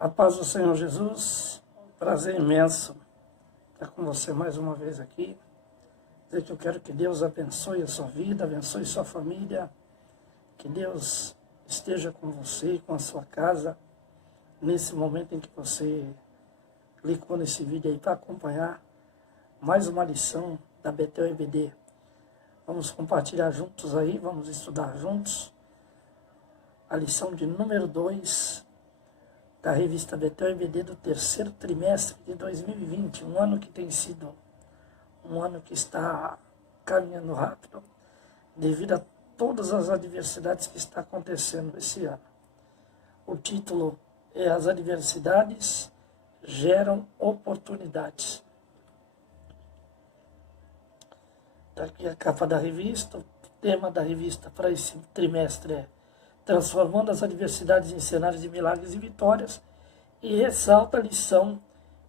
A paz do Senhor Jesus, prazer imenso estar com você mais uma vez aqui. Dizer que eu quero que Deus abençoe a sua vida, abençoe sua família, que Deus esteja com você e com a sua casa, nesse momento em que você clicou nesse vídeo aí para acompanhar mais uma lição da Betel EBD. Vamos compartilhar juntos aí, vamos estudar juntos a lição de número 2 da revista Betel EBD do terceiro trimestre de 2020, um ano que tem sido um ano que está caminhando rápido devido a todas as adversidades que está acontecendo esse ano. O título é As adversidades geram oportunidades. Está aqui a capa da revista, o tema da revista para esse trimestre é Transformando as adversidades em cenários de milagres e vitórias, e ressalta a lição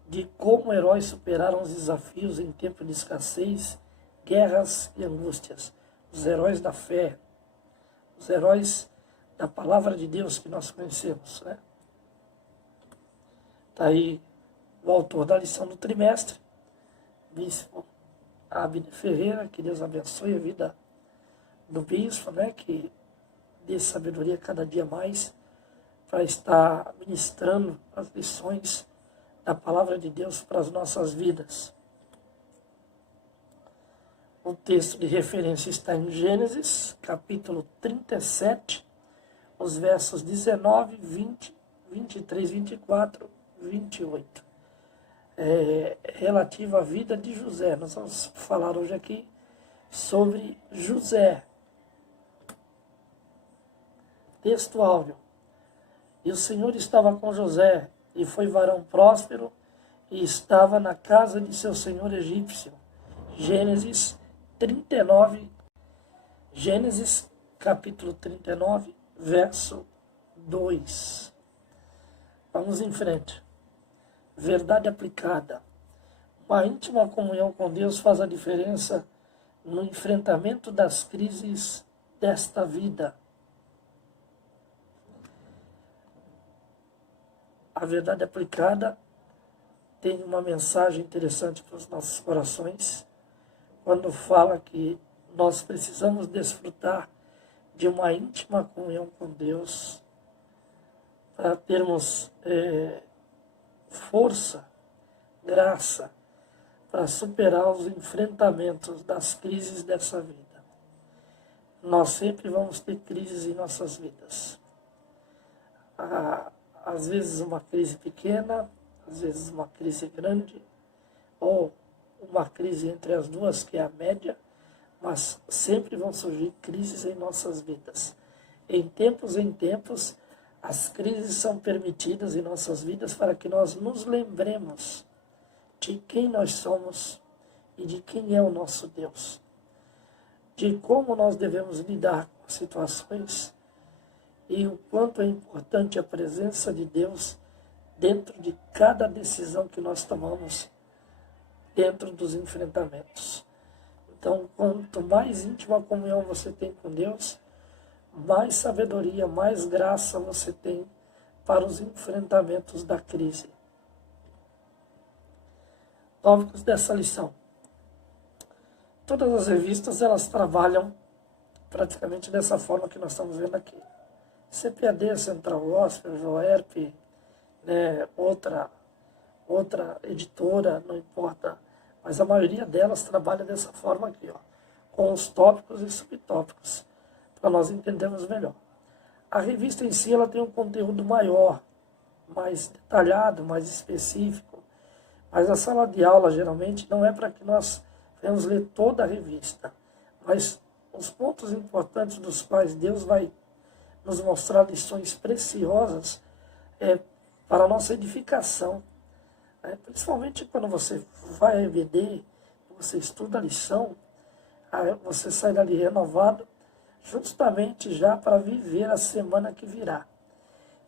de como heróis superaram os desafios em tempo de escassez, guerras e angústias. Os heróis da fé, os heróis da palavra de Deus que nós conhecemos, né? Está aí o autor da lição do trimestre, Bispo Abner Ferreira, que Deus abençoe a vida do bispo, né? Que dê sabedoria cada dia mais para estar ministrando as lições da palavra de Deus para as nossas vidas. O texto de referência está em Gênesis, capítulo 37, os versos 19, 20, 23, 24, 28. Relativo à vida de José. Nós vamos falar hoje aqui sobre José. Texto áudio. E o Senhor estava com José, e foi varão próspero, e estava na casa de seu senhor egípcio. Gênesis 39, Gênesis capítulo 39, verso 2. Vamos em frente. Verdade aplicada. Uma íntima comunhão com Deus faz a diferença no enfrentamento das crises desta vida. A verdade aplicada tem uma mensagem interessante para os nossos corações, quando fala que nós precisamos desfrutar de uma íntima comunhão com Deus para termos força, graça, para superar os enfrentamentos das crises dessa vida. Nós sempre vamos ter crises em nossas vidas. Às vezes uma crise pequena, às vezes uma crise grande, ou uma crise entre as duas, que é a média, mas sempre vão surgir crises em nossas vidas. Em tempos, as crises são permitidas em nossas vidas para que nós nos lembremos de quem nós somos e de quem é o nosso Deus, de como nós devemos lidar com as situações e o quanto é importante a presença de Deus dentro de cada decisão que nós tomamos, dentro dos enfrentamentos. Então, quanto mais íntima comunhão você tem com Deus, mais sabedoria, mais graça você tem para os enfrentamentos da crise. Tópicos dessa lição. Todas as revistas, elas trabalham praticamente dessa forma que nós estamos vendo aqui. CPAD, Central Gospel, Joerp, né, outra editora, não importa, mas a maioria delas trabalha dessa forma aqui, ó, com os tópicos e subtópicos, para nós entendermos melhor. A revista em si, ela tem um conteúdo maior, mais detalhado, mais específico, mas a sala de aula geralmente não é para que nós venhamos ler toda a revista, mas os pontos importantes dos quais Deus vai nos mostrar lições preciosas para a nossa edificação. Principalmente quando você vai a EBD, você estuda a lição, você sai dali renovado, justamente já para viver a semana que virá.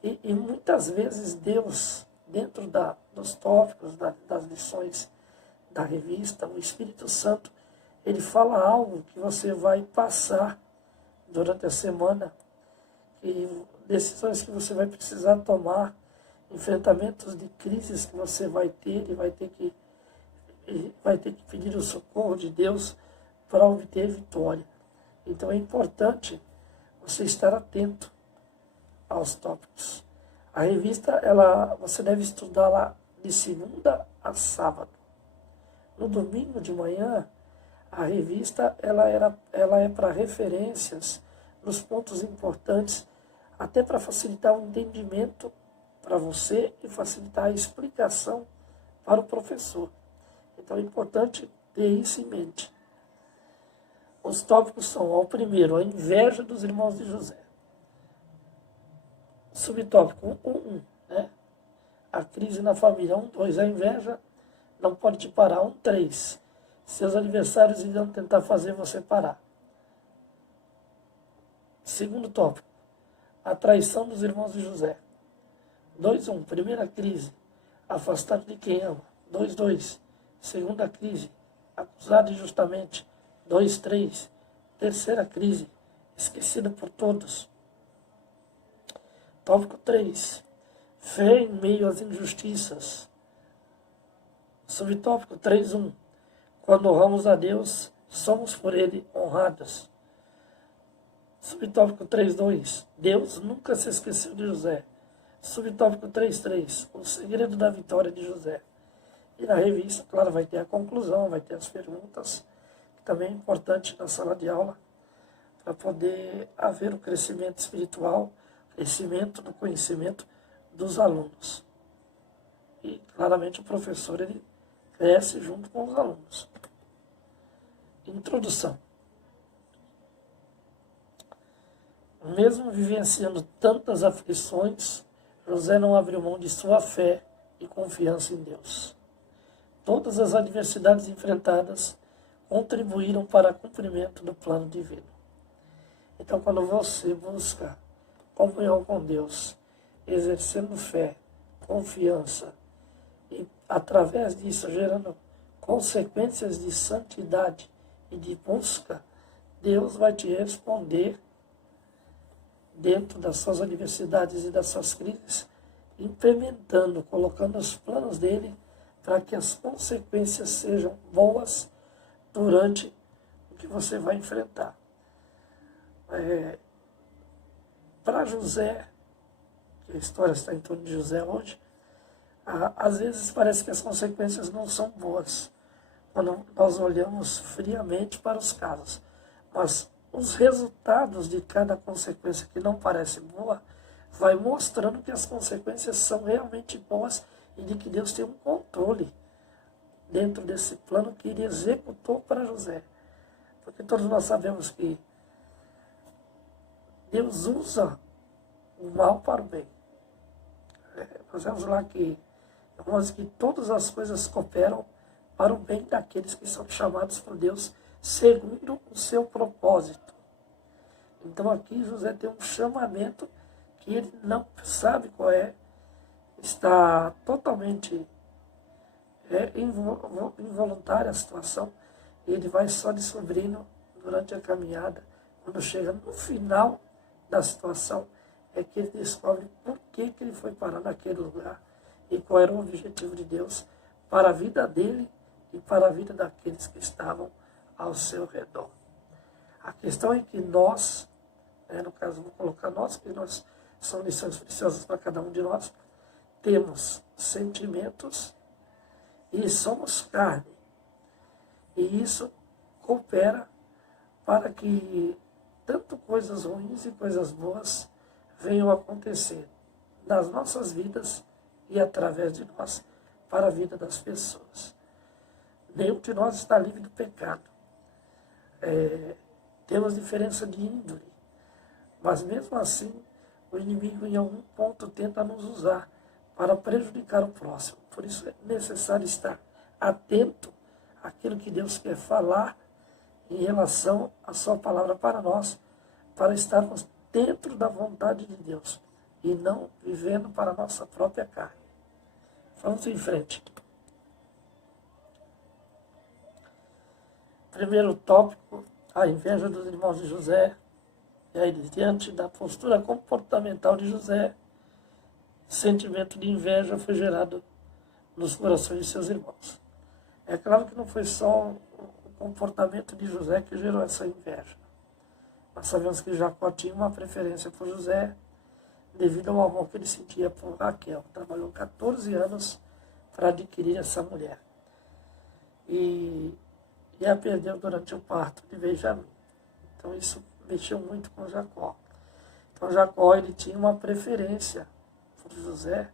E muitas vezes Deus, dentro dos tópicos, das lições da revista, o Espírito Santo, ele fala algo que você vai passar durante a semana, e decisões que você vai precisar tomar enfrentamentos de crises que você vai ter e vai ter que pedir o socorro de Deus para obter vitória. Então é importante você estar atento aos tópicos. A revista, você deve estudá-la de segunda a sábado. No domingo de manhã, a revista ela é para referências nos pontos importantes, até para facilitar o entendimento para você e facilitar a explicação para o professor. Então é importante ter isso em mente. Os tópicos são, ao primeiro, a inveja dos irmãos de José. Subtópico 1, né? A crise na família. 2, a inveja não pode te parar. 3, seus adversários irão tentar fazer você parar. Segundo tópico, a traição dos irmãos de José. 2.1, primeira crise, afastado de quem ama. 2.2, segunda crise, acusado injustamente. 2.3, terceira crise, esquecido por todos. Tópico 3, fé em meio às injustiças. Subtópico 3.1, quando honramos a Deus, somos por Ele honrados. Subtópico 3.2, Deus nunca se esqueceu de José. Subtópico 3.3, o segredo da vitória de José. E na revista, claro, vai ter a conclusão, vai ter as perguntas, que também é importante na sala de aula, para poder haver o crescimento espiritual, crescimento do conhecimento dos alunos. E claramente o professor ele cresce junto com os alunos. Introdução. Mesmo vivenciando tantas aflições, José não abriu mão de sua fé e confiança em Deus. Todas as adversidades enfrentadas contribuíram para o cumprimento do plano divino. Então, quando você busca comunhão com Deus, exercendo fé, confiança, e através disso gerando consequências de santidade e de busca, Deus vai te responder dentro das suas adversidades e das suas crises, implementando, colocando os planos dele para que as consequências sejam boas durante o que você vai enfrentar. Para José, que a história está em torno de José hoje, às vezes parece que as consequências não são boas, quando nós olhamos friamente para os casos. Mas os resultados de cada consequência que não parece boa, vai mostrando que as consequências são realmente boas e de que Deus tem um controle dentro desse plano que ele executou para José. Porque todos nós sabemos que Deus usa o mal para o bem. Nós vemos lá que todas as coisas cooperam para o bem daqueles que são chamados por Deus segundo o seu propósito. Então aqui José tem um chamamento que ele não sabe qual é, está totalmente involuntária a situação, e ele vai só descobrindo durante a caminhada, quando chega no final da situação, é que ele descobre por que ele foi parar naquele lugar e qual era o objetivo de Deus para a vida dele e para a vida daqueles que estavam ao seu redor. A questão é que nós, no caso vou colocar nós, que nós são lições preciosas para cada um de nós, temos sentimentos e somos carne. E isso coopera para que tanto coisas ruins e coisas boas venham a acontecer nas nossas vidas e através de nós para a vida das pessoas. Nenhum de nós está livre do pecado. Temos diferença de índole, mas mesmo assim o inimigo em algum ponto tenta nos usar para prejudicar o próximo. Por isso é necessário estar atento àquilo que Deus quer falar em relação à sua palavra para nós, para estarmos dentro da vontade de Deus e não vivendo para a nossa própria carne. Vamos em frente. Primeiro tópico, a inveja dos irmãos de José. E aí, diante da postura comportamental de José, sentimento de inveja foi gerado nos corações de seus irmãos. É claro que não foi só o comportamento de José que gerou essa inveja. Nós sabemos que Jacó tinha uma preferência por José devido ao amor que ele sentia por Raquel. Trabalhou 14 anos para adquirir essa mulher. E a perdeu durante o parto de Benjamim. Então isso mexeu muito com Jacó. Então Jacó ele tinha uma preferência por José.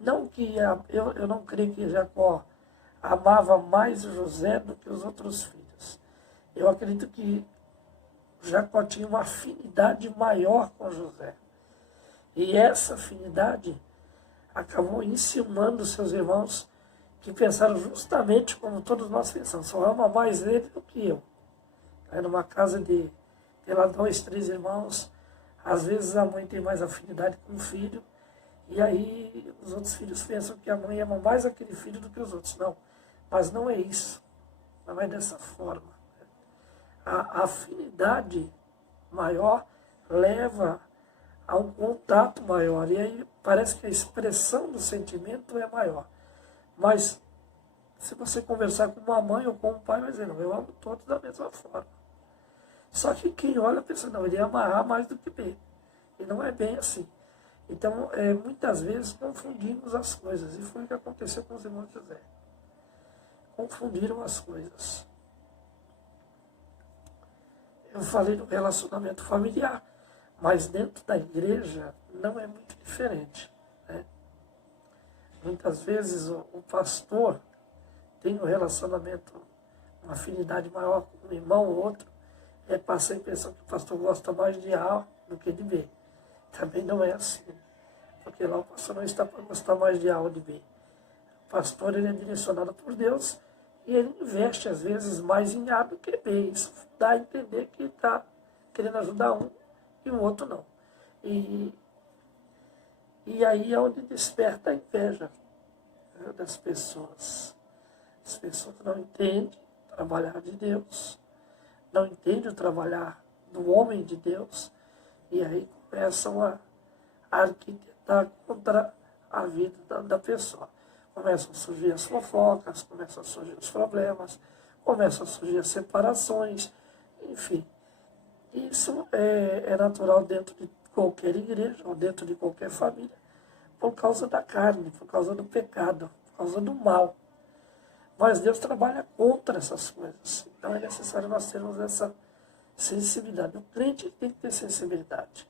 Não que eu não creio que Jacó amava mais José do que os outros filhos. Eu acredito que Jacó tinha uma afinidade maior com José. E essa afinidade acabou enciumando seus irmãos, que pensaram justamente como todos nós pensamos, só ama mais ele do que eu. Numa casa de, pela 2, 3 irmãos, às vezes a mãe tem mais afinidade com o filho, e aí os outros filhos pensam que a mãe ama mais aquele filho do que os outros. Não, mas não é isso, não é dessa forma. A afinidade maior leva a um contato maior, e aí parece que a expressão do sentimento é maior. Mas se você conversar com uma mãe ou com um pai, vai dizer, não, eu amo todos da mesma forma. Só que quem olha pensa, não, ele ama A mais do que B. E não é bem assim. Então, muitas vezes confundimos as coisas. E foi o que aconteceu com os irmãos de José. Confundiram as coisas. Eu falei do relacionamento familiar, mas dentro da igreja não é muito diferente. Né? Muitas vezes o pastor tem um relacionamento, uma afinidade maior com um irmão ou outro, passa a impressão que o pastor gosta mais de A do que de B. Também não é assim, porque lá o pastor não está para gostar mais de A ou de B. O pastor ele é direcionado por Deus e ele investe às vezes mais em A do que B. Isso dá a entender que está querendo ajudar um e o outro não. E aí é onde desperta a inveja, né, das pessoas. As pessoas não entendem o trabalhar de Deus, não entendem o trabalhar do homem de Deus, e aí começam a arquitetar contra a vida da pessoa. Começam a surgir as fofocas, começam a surgir os problemas, começam a surgir as separações, enfim. Isso é natural dentro de qualquer igreja ou dentro de qualquer família, por causa da carne, por causa do pecado, por causa do mal. Mas Deus trabalha contra essas coisas. Então é necessário nós termos essa sensibilidade. O crente tem que ter sensibilidade.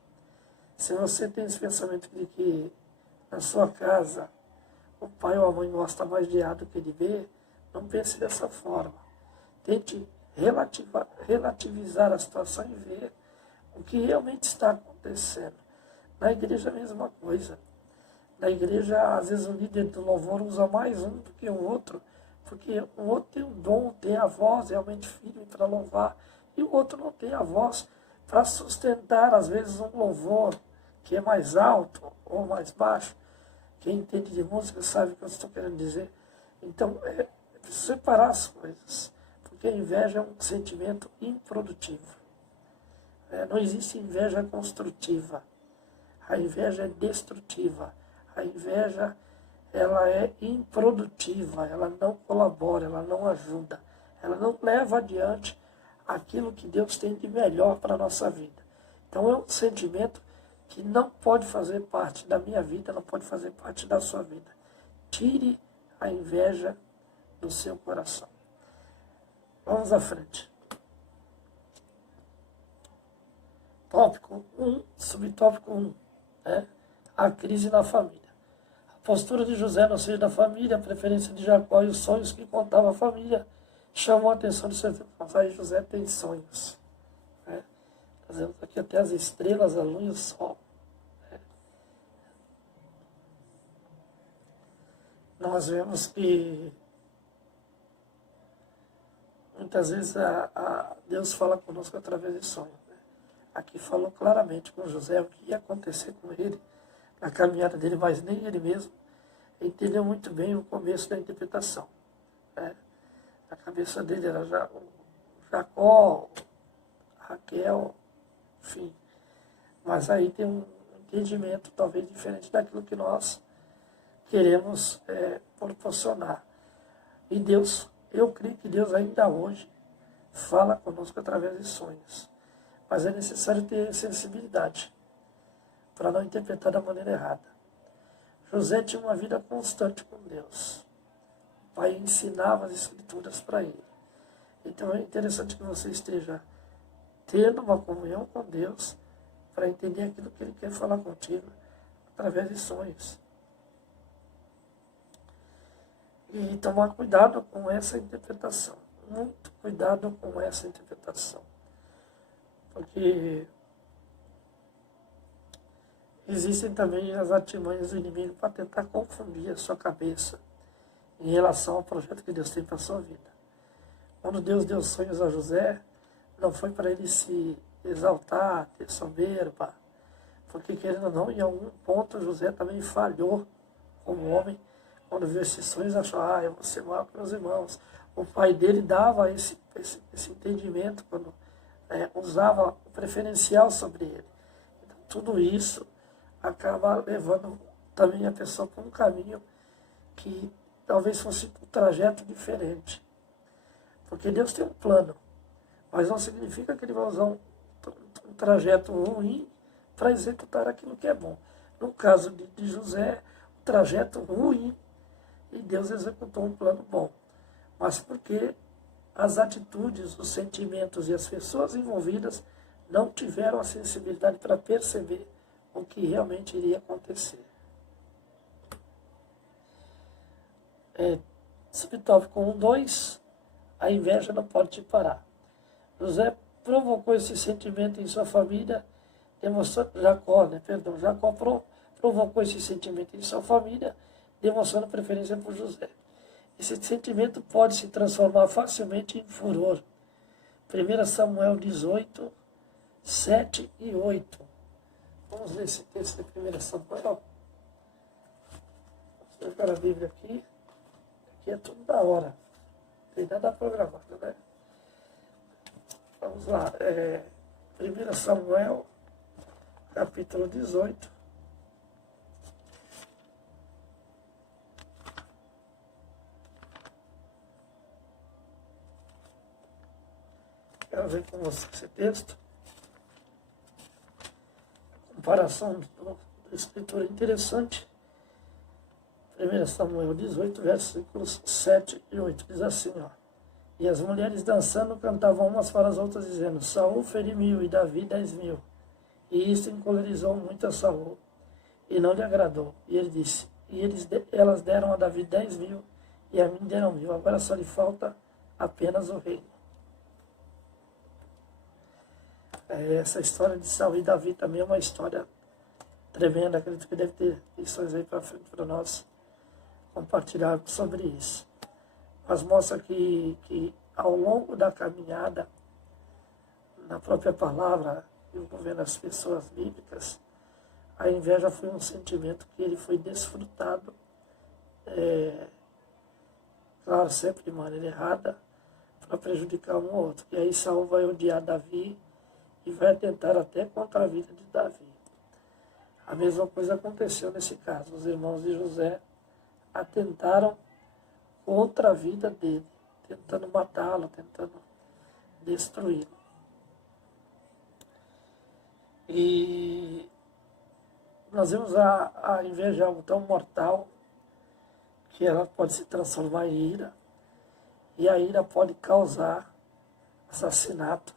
Se você tem esse pensamento de que na sua casa o pai ou a mãe gosta mais de A do que de B, não pense dessa forma. Tente relativizar a situação e ver o que realmente está acontecendo. Na igreja é a mesma coisa. Na igreja, às vezes o líder do louvor usa mais um do que o outro, porque o outro tem o dom, tem a voz realmente firme para louvar, e o outro não tem a voz para sustentar, às vezes, um louvor que é mais alto ou mais baixo. Quem entende de música sabe o que eu estou querendo dizer. Então, é preciso separar as coisas, porque a inveja é um sentimento improdutivo. Não existe inveja construtiva. A inveja é destrutiva. A inveja ela é improdutiva, ela não colabora, ela não ajuda, ela não leva adiante aquilo que Deus tem de melhor para a nossa vida. Então é um sentimento que não pode fazer parte da minha vida, não pode fazer parte da sua vida. Tire a inveja do seu coração. Vamos à frente. Tópico 1, subtópico 1, a crise na família. A postura de José no seio da família, a preferência de Jacó e os sonhos que contava a família chamou a atenção de seus irmãos. Aí José tem sonhos. Nós vemos aqui até as estrelas, a lua e o sol. Nós vemos que muitas vezes Deus fala conosco através de sonhos. Aqui falou claramente com José o que ia acontecer com ele na caminhada dele, mas nem ele mesmo entendeu muito bem o começo da interpretação. A cabeça dele era Jacó, Raquel, enfim. Mas aí tem um entendimento talvez diferente daquilo que nós queremos proporcionar. E Deus, eu creio que Deus ainda hoje fala conosco através de sonhos. Mas é necessário ter sensibilidade para não interpretar da maneira errada. José tinha uma vida constante com Deus. O pai ensinava as escrituras para ele. Então é interessante que você esteja tendo uma comunhão com Deus para entender aquilo que Ele quer falar contigo através de sonhos. E tomar cuidado com essa interpretação. Muito cuidado com essa interpretação. Porque existem também as artimanhas do inimigo para tentar confundir a sua cabeça em relação ao projeto que Deus tem para a sua vida. Quando Deus deu sonhos a José, não foi para ele se exaltar, ter soberba, porque querendo ou não, em algum ponto José também falhou como homem. Quando viu esses sonhos, achou, eu vou ser maior que meus irmãos. O pai dele dava esse entendimento quando usava o preferencial sobre ele. Então, tudo isso acaba levando também a pessoa para um caminho que talvez fosse um trajeto diferente. Porque Deus tem um plano, mas não significa que Ele vai usar um trajeto ruim para executar aquilo que é bom. No caso de José, o trajeto ruim, e Deus executou um plano bom. Mas porque as atitudes, os sentimentos e as pessoas envolvidas não tiveram a sensibilidade para perceber o que realmente iria acontecer. Subtópico 1.2, a inveja não pode te parar. José provocou esse sentimento em sua família, Jacó provocou esse sentimento em sua família, demonstrando preferência por José. Esse sentimento pode se transformar facilmente em furor. 1 Samuel 18, 7 e 8. Vamos ler esse texto de 1 Samuel. Vamos pegar a Bíblia aqui. Aqui é tudo da hora. Não tem nada programado, né? Vamos lá. 1 Samuel, capítulo 18. Quero ver com você esse texto. Comparação da escritura interessante. 1 Samuel 18, versículos 7 e 8. Diz assim, E as mulheres dançando cantavam umas para as outras, dizendo, Saul feriu 1000 e Davi 10.000. E isto encolerizou muito a Saul, e não lhe agradou. E ele disse, elas deram a Davi 10.000, e a mim deram 1000. Agora só lhe falta apenas o reino. Essa história de Saul e Davi também é uma história tremenda. Acredito que deve ter lições aí para frente para nós compartilhar sobre isso. Mas mostra que ao longo da caminhada, na própria palavra, envolvendo as pessoas bíblicas, a inveja foi um sentimento que ele foi desfrutado, claro, sempre de maneira errada, para prejudicar um ou outro. E aí Saul vai odiar Davi e vai atentar até contra a vida de Davi. A mesma coisa aconteceu nesse caso. Os irmãos de José atentaram contra a vida dele, tentando matá-lo, tentando destruí-lo. E nós vemos a inveja algo tão mortal que ela pode se transformar em ira, e a ira pode causar assassinato.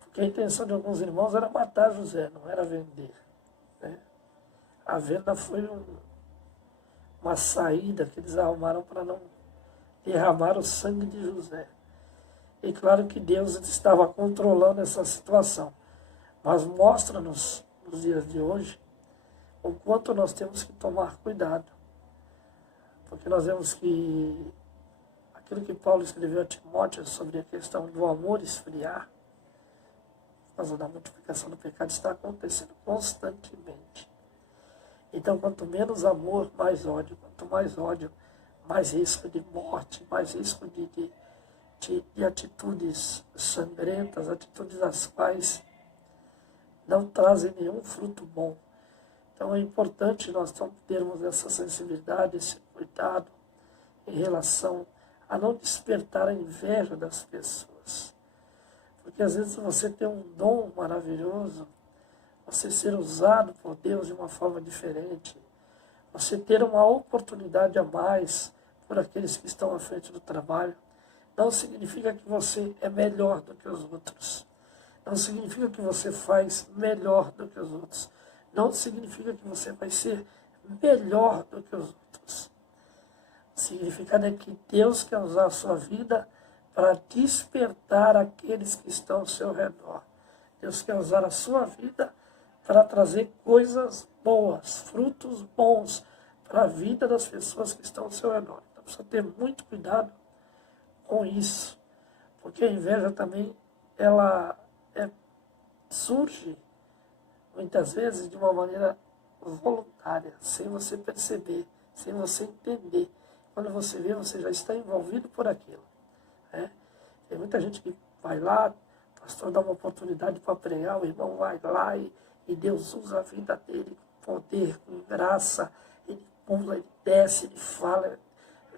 Porque a intenção de alguns irmãos era matar José, não era vender. Né? A venda foi uma saída que eles arrumaram para não derramar o sangue de José. E claro que Deus estava controlando essa situação. Mas mostra-nos, nos dias de hoje, o quanto nós temos que tomar cuidado. Porque nós vemos que aquilo que Paulo escreveu a Timóteo sobre a questão do amor esfriar, por causa da multiplicação do pecado, está acontecendo constantemente. Então, quanto menos amor, mais ódio. Quanto mais ódio, mais risco de morte, mais risco de atitudes sangrentas, atitudes as quais não trazem nenhum fruto bom. Então é importante nós termos essa sensibilidade, esse cuidado em relação a não despertar a inveja das pessoas. Porque às vezes você tem um dom maravilhoso, você ser usado por Deus de uma forma diferente, você ter uma oportunidade a mais por aqueles que estão à frente do trabalho, não significa que você é melhor do que os outros. Não significa que você faz melhor do que os outros. Não significa que você vai ser melhor do que os outros. Significa que Deus quer usar a sua vida para despertar aqueles que estão ao seu redor. Deus quer usar a sua vida para trazer coisas boas, frutos bons para a vida das pessoas que estão ao seu redor. Então precisa ter muito cuidado com isso, porque a inveja também ela surge muitas vezes de uma maneira voluntária, sem você perceber, sem você entender. Quando você vê, você já está envolvido por aquilo. Né? Tem muita gente que vai lá, o pastor dá uma oportunidade para pregar, o irmão vai lá e Deus usa a vida dele com poder, com graça, ele pula, ele desce, ele fala,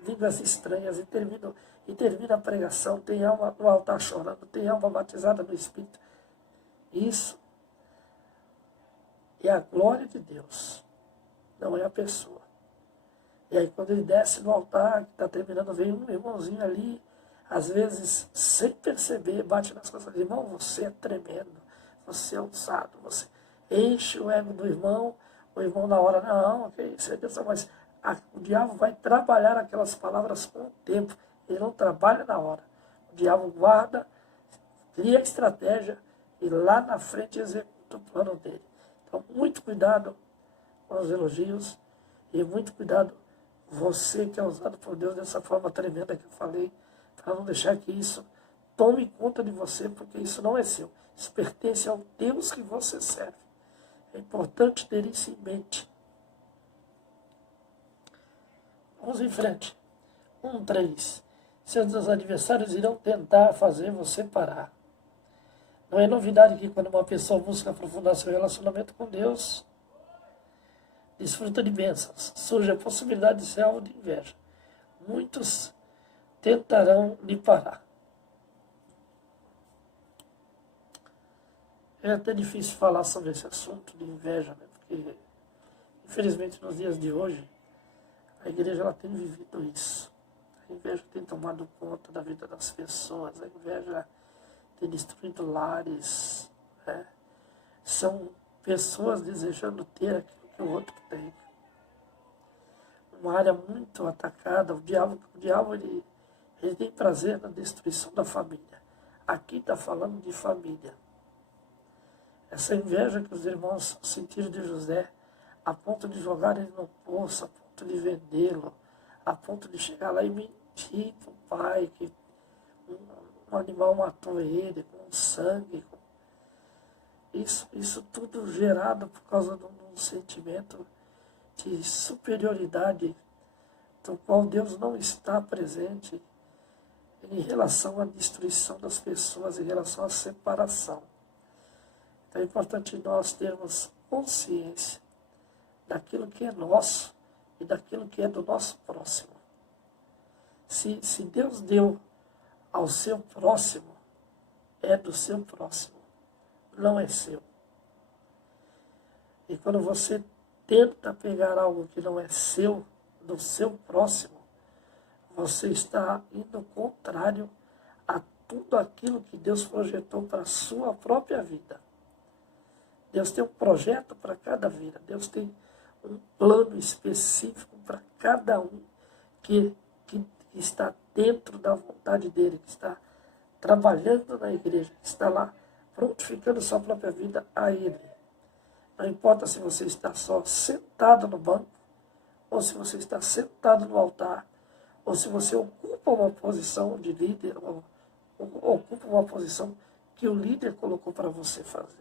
línguas estranhas e termina a pregação, tem alma no altar chorando, tem alma batizada no Espírito. Isso é a glória de Deus, não é a pessoa. E aí quando ele desce no altar, que está terminando, vem um irmãozinho ali, às vezes, sem perceber, bate nas costas do irmão, você é tremendo, você é ousado, você enche o ego do irmão, o irmão na hora, não, que isso é Deus, mas o diabo vai trabalhar aquelas palavras com o tempo, ele não trabalha na hora. O diabo guarda, cria estratégia e lá na frente executa o plano dele. Então, muito cuidado com os elogios e muito cuidado você que é usado por Deus dessa forma tremenda que eu falei, para não deixar que isso tome conta de você, porque isso não é seu. Isso pertence ao Deus que você serve. É importante ter isso em mente. Vamos em frente. 1:3. Seus adversários irão tentar fazer você parar. Não é novidade que quando uma pessoa busca aprofundar seu relacionamento com Deus, desfruta de bênçãos, surge a possibilidade de ser alvo de inveja. Muitos tentarão lhe parar. É até difícil falar sobre esse assunto de inveja, né? Porque, infelizmente, nos dias de hoje, a igreja ela tem vivido isso. A inveja tem tomado conta da vida das pessoas, a inveja tem destruído lares. Né? São pessoas desejando ter aquilo que o outro tem. Uma área muito atacada, o diabo ele tem prazer na destruição da família. Aqui está falando de família. Essa inveja que os irmãos sentiram de José, a ponto de jogar ele no poço, a ponto de vendê-lo, a ponto de chegar lá e mentir para o pai que um animal matou ele, com sangue. Isso tudo gerado por causa de um sentimento de superioridade, do qual Deus não está presente em relação à destruição das pessoas, em relação à separação. Então é importante nós termos consciência daquilo que é nosso e daquilo que é do nosso próximo. Se Deus deu ao seu próximo, é do seu próximo, não é seu. E quando você tenta pegar algo que não é seu, do seu próximo, você está indo contrário a tudo aquilo que Deus projetou para a sua própria vida. Deus tem um projeto para cada vida. Deus tem um plano específico para cada um que está dentro da vontade dele, que está trabalhando na igreja, que está lá prontificando sua própria vida a ele. Não importa se você está só sentado no banco, ou se você está sentado no altar, ou se você ocupa uma posição de líder, ou ocupa uma posição que o líder colocou para você fazer.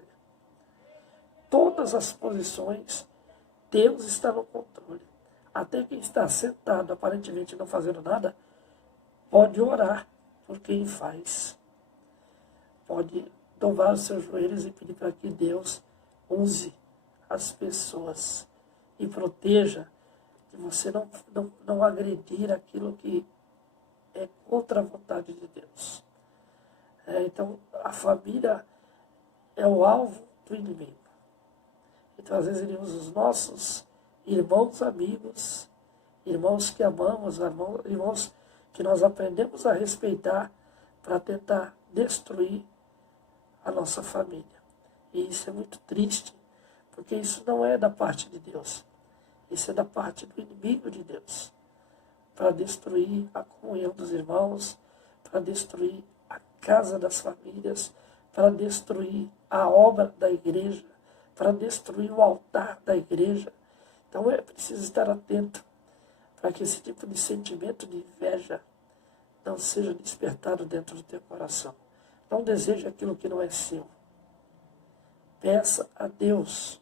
Todas as posições, Deus está no controle. Até quem está sentado, aparentemente não fazendo nada, pode orar por quem faz. Pode dobrar os seus joelhos e pedir para que Deus use as pessoas e proteja de você não agredir aquilo que é contra a vontade de Deus. Então, a família é o alvo do inimigo. Então, às vezes, ele usa os nossos irmãos amigos, irmãos que amamos, irmãos que nós aprendemos a respeitar para tentar destruir a nossa família. E isso é muito triste, porque isso não é da parte de Deus. Isso é da parte do inimigo de Deus, para destruir a comunhão dos irmãos, para destruir a casa das famílias, para destruir a obra da igreja, para destruir o altar da igreja. Então é preciso estar atento para que esse tipo de sentimento de inveja não seja despertado dentro do teu coração. Não deseje aquilo que não é seu. Peça a Deus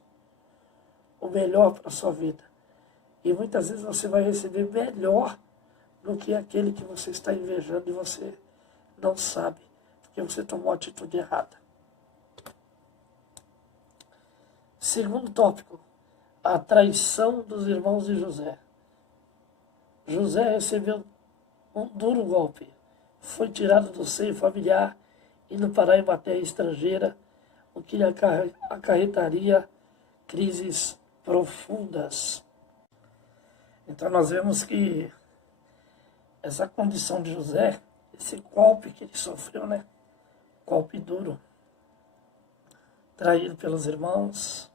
o melhor para a sua vida. E muitas vezes você vai receber melhor do que aquele que você está invejando e você não sabe, porque você tomou a atitude errada. Segundo tópico, a traição dos irmãos de José. José recebeu um duro golpe. Foi tirado do seio familiar, indo parar em uma terra estrangeira, o que lhe acarretaria crises profundas. Então nós vemos que essa condição de José, esse golpe que ele sofreu, golpe duro, traído pelos irmãos,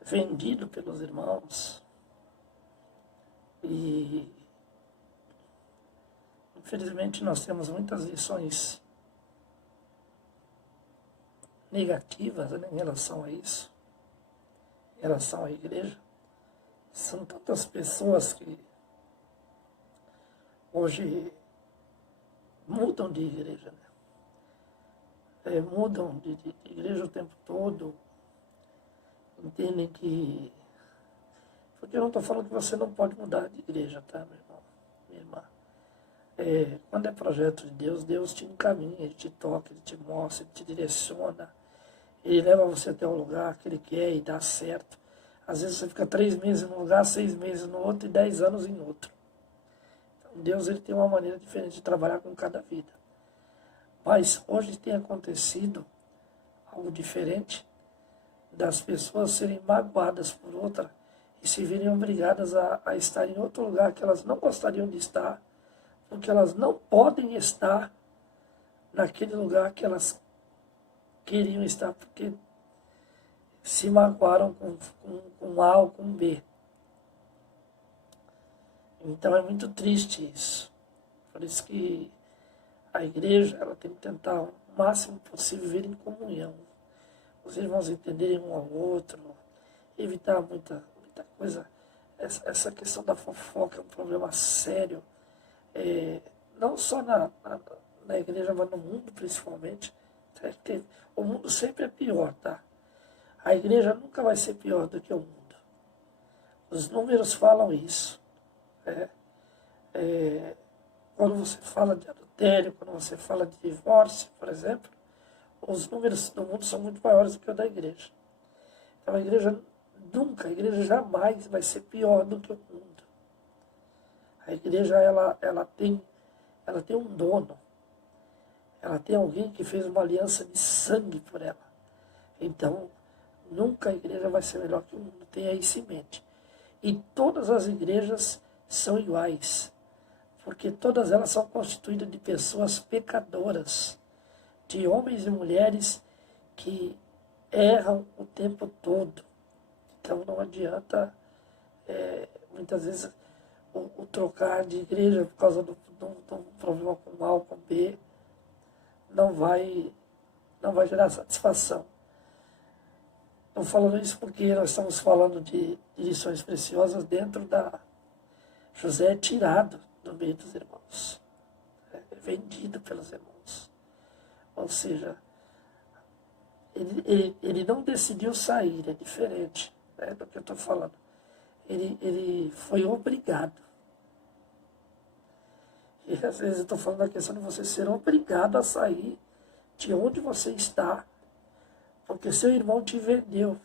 vendido pelos irmãos, e infelizmente nós temos muitas lições negativas em relação a isso, em relação à igreja. São tantas pessoas que hoje mudam de igreja, mudam de igreja o tempo todo, entendem que... Porque eu não estou falando que você não pode mudar de igreja, tá, meu irmão, minha irmã? Quando é projeto de Deus, Deus te encaminha, Ele te toca, Ele te mostra, Ele te direciona, Ele leva você até o lugar que Ele quer e dá certo. Às vezes você fica 3 meses num lugar, 6 meses no outro e 10 anos em outro. Então, Deus ele tem uma maneira diferente de trabalhar com cada vida. Mas hoje tem acontecido algo diferente das pessoas serem magoadas por outra e se verem obrigadas a estar em outro lugar que elas não gostariam de estar, porque elas não podem estar naquele lugar que elas queriam estar, porque se magoaram com A ou com B. Então é muito triste isso. Por isso que a igreja ela tem que tentar o máximo possível viver em comunhão. Os irmãos entenderem um ao outro, evitar muita coisa. Essa questão da fofoca é um problema sério. Não só na igreja, mas no mundo principalmente. O mundo sempre é pior, tá? A igreja nunca vai ser pior do que o mundo. Os números falam isso. Quando você fala de adultério, quando você fala de divórcio, por exemplo, os números do mundo são muito maiores do que o da igreja. Então a igreja jamais vai ser pior do que o mundo. A igreja ela tem um dono. Ela tem alguém que fez uma aliança de sangue por ela. Então, nunca a igreja vai ser melhor que o mundo. Tenha isso em mente. E todas as igrejas são iguais, porque todas elas são constituídas de pessoas pecadoras, de homens e mulheres que erram o tempo todo. Então não adianta, muitas vezes, o trocar de igreja por causa do problema com A ou com B, não vai gerar satisfação. Estou falando isso porque nós estamos falando de lições preciosas dentro da... José é tirado do meio dos irmãos, é vendido pelos irmãos. Ou seja, ele não decidiu sair, é diferente do que eu estou falando. Ele foi obrigado. E às vezes eu estou falando da questão de você ser obrigado a sair de onde você está Porque seu irmão te vendeu.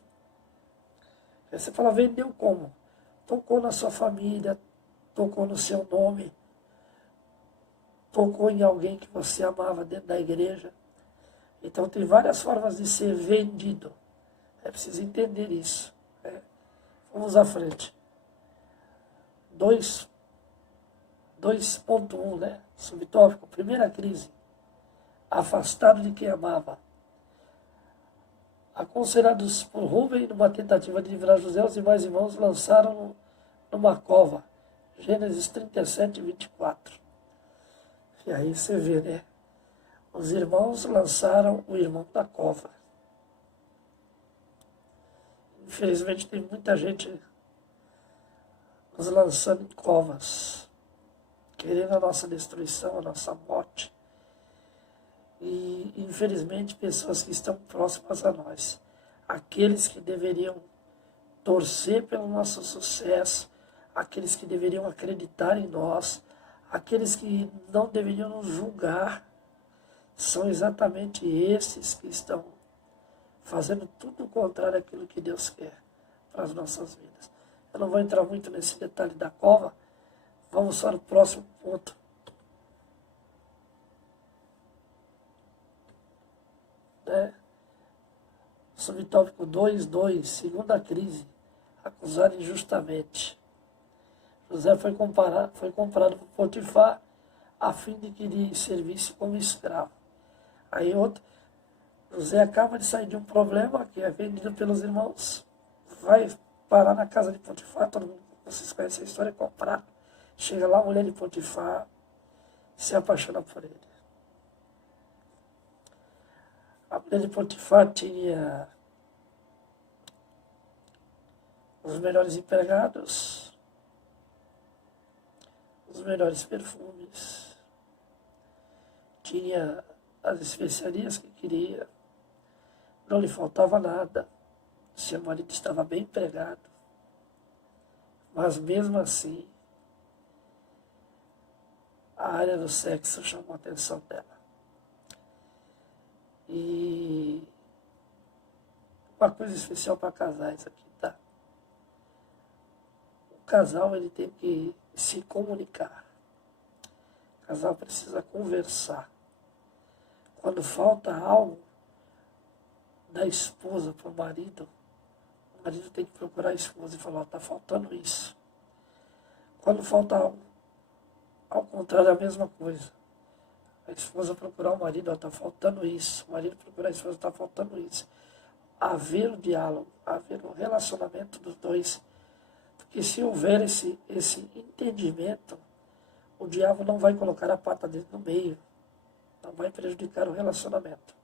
Aí você fala, vendeu como? Tocou na sua família, tocou no seu nome, tocou em alguém que você amava dentro da igreja. Então tem várias formas de ser vendido. É preciso entender isso. Né? Vamos à frente. 2.1, né? Subtópico, primeira crise. Afastado de quem amava. Aconselhados por Rúben, numa tentativa de livrar José, os demais irmãos lançaram numa cova. Gênesis 37, 24. E aí você vê, né? Os irmãos lançaram o irmão da cova. Infelizmente tem muita gente nos lançando em covas, querendo a nossa destruição, a nossa morte. E, infelizmente, pessoas que estão próximas a nós, aqueles que deveriam torcer pelo nosso sucesso, aqueles que deveriam acreditar em nós, aqueles que não deveriam nos julgar, são exatamente esses que estão fazendo tudo o contrário daquilo que Deus quer para as nossas vidas. Eu não vou entrar muito nesse detalhe da cova, vamos para o próximo ponto. Subtópico 2.2, segunda crise, acusado injustamente. José foi comprado por Potifar a fim de que lhe servisse como escravo. Aí outro, José acaba de sair de um problema que é vendido pelos irmãos, vai parar na casa de Potifar, todo mundo, vocês conhecem a história, é comprado. Chega lá, a mulher de Potifar se apaixona por ele. A mulher de Potifar tinha os melhores empregados, os melhores perfumes, tinha as especiarias que queria, não lhe faltava nada, seu marido estava bem empregado, mas mesmo assim, a área do sexo chamou a atenção dela. E uma coisa especial para casais aqui, tá? O casal ele tem que se comunicar. O casal precisa conversar. Quando falta algo da esposa para o marido tem que procurar a esposa e falar, está faltando isso. Quando falta algo, ao contrário, é a mesma coisa. A esposa procurar o marido, está faltando isso. O marido procurar a esposa, está faltando isso. Haver o diálogo, haver o relacionamento dos dois. Porque se houver esse entendimento, o diabo não vai colocar a pata dele no meio. Não vai prejudicar o relacionamento.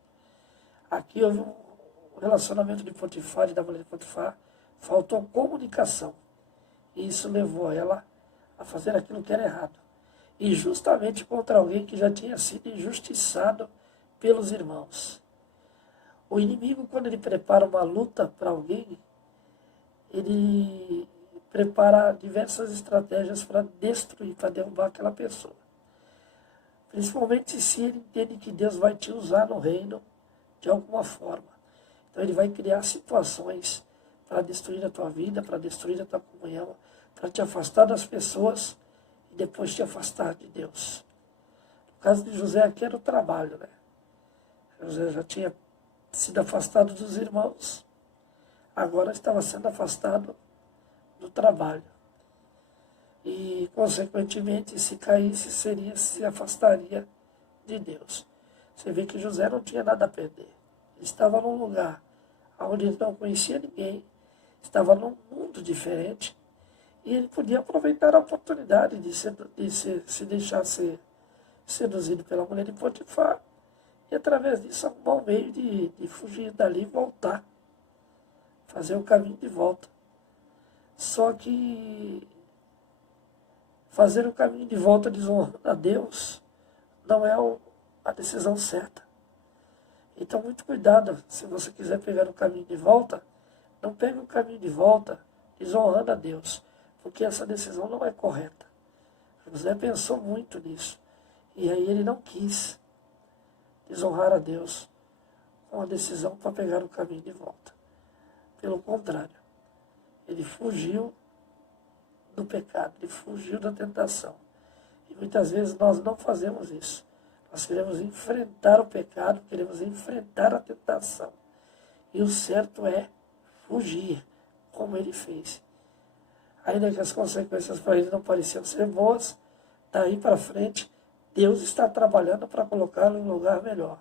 Aqui houve um relacionamento de Potifar e da mulher de Potifar. Faltou comunicação. E isso levou ela a fazer aquilo que era errado. E justamente contra alguém que já tinha sido injustiçado pelos irmãos. O inimigo, quando ele prepara uma luta para alguém, ele prepara diversas estratégias para destruir, para derrubar aquela pessoa. Principalmente se ele entende que Deus vai te usar no reino de alguma forma. Então ele vai criar situações para destruir a tua vida, para destruir a tua comunhão, para te afastar das pessoas e depois te afastar de Deus. No caso de José aqui era o trabalho, né? José já tinha sido afastado dos irmãos, agora estava sendo afastado do trabalho. E, consequentemente, se caísse, se afastaria de Deus. Você vê que José não tinha nada a perder. Ele estava num lugar onde ele não conhecia ninguém, estava num mundo diferente, e ele podia aproveitar a oportunidade de se deixar ser seduzido pela mulher de Potifar, e através disso arrumar um meio de fugir dali e voltar, fazer o caminho de volta. Só que fazer o caminho de volta desonrando a Deus não é a decisão certa. Então, muito cuidado, se você quiser pegar o caminho de volta, não pegue o caminho de volta desonrando a Deus, porque essa decisão não é correta. José pensou muito nisso, e aí ele não quis desonrar a Deus uma decisão para pegar o caminho de volta. Pelo contrário, ele fugiu do pecado, ele fugiu da tentação. E muitas vezes nós não fazemos isso. Nós queremos enfrentar o pecado, queremos enfrentar a tentação. E o certo é fugir, como ele fez. Ainda que as consequências para ele não pareciam ser boas, daí para frente, Deus está trabalhando para colocá-lo em um lugar melhor.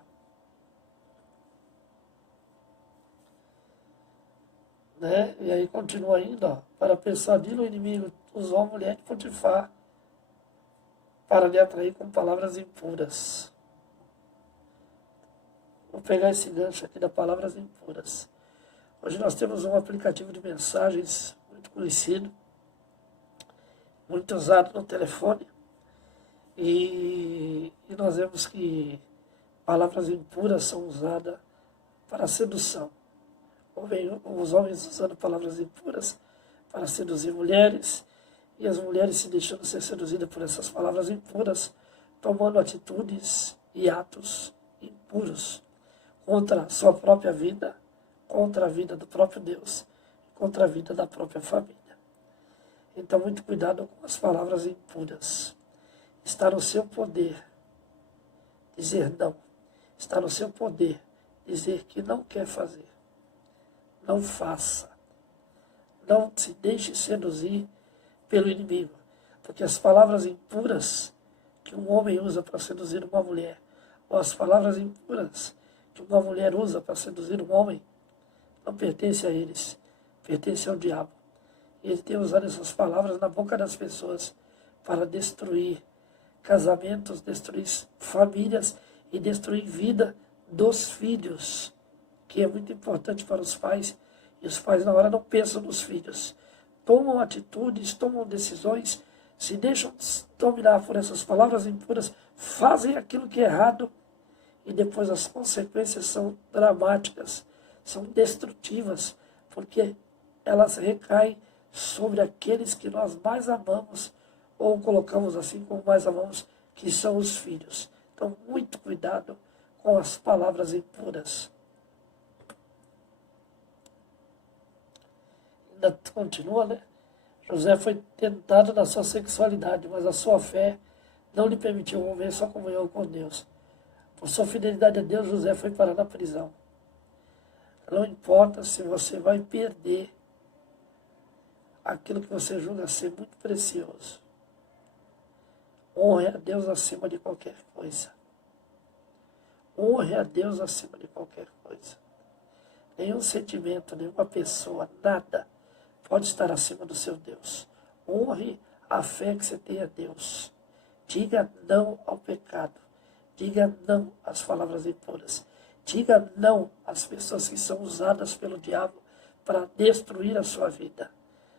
Né? E aí continua ainda, ó, para persuadi-lo o inimigo usou a mulher de Potifar para lhe atrair com palavras impuras. Vou pegar esse gancho aqui das palavras impuras. Hoje nós temos um aplicativo de mensagens muito conhecido, muito usado no telefone, e nós vemos que palavras impuras são usadas para sedução. Os homens usando palavras impuras para seduzir mulheres, e as mulheres se deixando ser seduzidas por essas palavras impuras, tomando atitudes e atos impuros contra a sua própria vida, contra a vida do próprio Deus, contra a vida da própria família. Então, muito cuidado com as palavras impuras. Está no seu poder dizer não. Está no seu poder dizer que não quer fazer. Não faça. Não se deixe seduzir pelo inimigo. Porque as palavras impuras que um homem usa para seduzir uma mulher, ou as palavras impuras que uma mulher usa para seduzir um homem, não pertence a eles, pertence ao diabo. E ele tem usado essas palavras na boca das pessoas para destruir casamentos, destruir famílias e destruir vida dos filhos, que é muito importante para os pais. E os pais na hora não pensam nos filhos. Tomam atitudes, tomam decisões, se deixam dominar por essas palavras impuras, fazem aquilo que é errado e depois as consequências são dramáticas, são destrutivas, porque elas recaem sobre aqueles que nós mais amamos, ou colocamos assim como mais amamos, que são os filhos. Então, muito cuidado com as palavras impuras. Ainda continua, né? José foi tentado na sua sexualidade, mas a sua fé não lhe permitiu romper sua comunhão com Deus. Por sua fidelidade a Deus, José foi parar na prisão. Não importa se você vai perder aquilo que você julga ser muito precioso. Honre a Deus acima de qualquer coisa. Honre a Deus acima de qualquer coisa. Nenhum sentimento, nenhuma pessoa, nada pode estar acima do seu Deus. Honre a fé que você tem a Deus. Diga não ao pecado. Diga não às palavras impuras. Diga não às pessoas que são usadas pelo diabo para destruir a sua vida.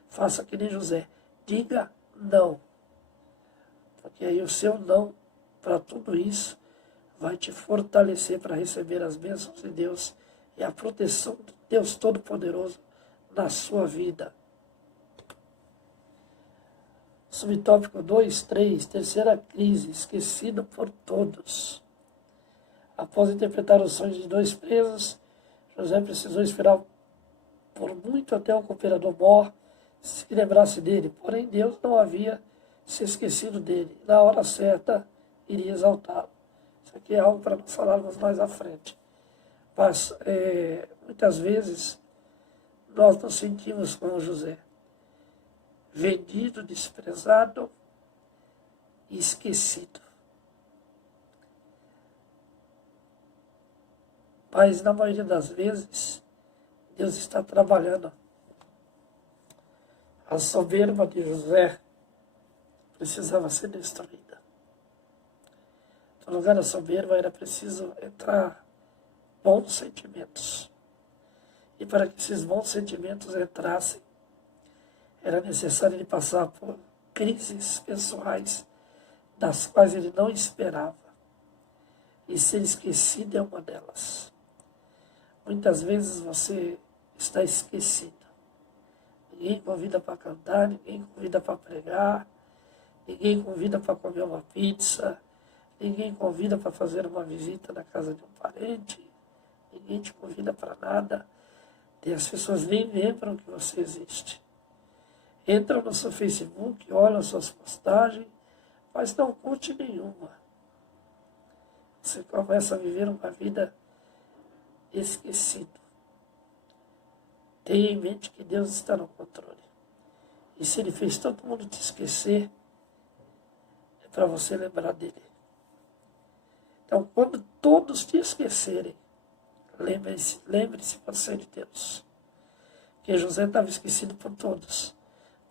Faça que nem José. Diga não. Porque aí o seu não para tudo isso vai te fortalecer para receber as bênçãos de Deus e a proteção de Deus Todo-Poderoso na sua vida. Subtópico 2, 3, terceira crise, esquecida por todos. Após interpretar os sonhos de dois presos, José precisou esperar por muito até o cooperador mor se lembrasse dele. Porém, Deus não havia se esquecido dele. Na hora certa, iria exaltá-lo. Isso aqui é algo para nós falarmos mais à frente. Mas, muitas vezes, nós nos sentimos como José. Vendido, desprezado e esquecido. Mas, na maioria das vezes, Deus está trabalhando. A soberba de José precisava ser destruída. No lugar da soberba era preciso entrar bons sentimentos. E para que esses bons sentimentos entrassem, era necessário ele passar por crises pessoais das quais ele não esperava. E ser esquecido é uma delas. Muitas vezes você está esquecido. Ninguém convida para cantar, ninguém convida para pregar, ninguém convida para comer uma pizza, ninguém convida para fazer uma visita na casa de um parente, ninguém te convida para nada, e as pessoas nem lembram que você existe. Entram no seu Facebook, olham suas postagens, mas não curte nenhuma. Você começa a viver uma vida esquecido. Tenha em mente que Deus está no controle. E se Ele fez todo mundo te esquecer, é para você lembrar dele. Então, quando todos te esquecerem, lembre-se você de Deus. Que José estava esquecido por todos,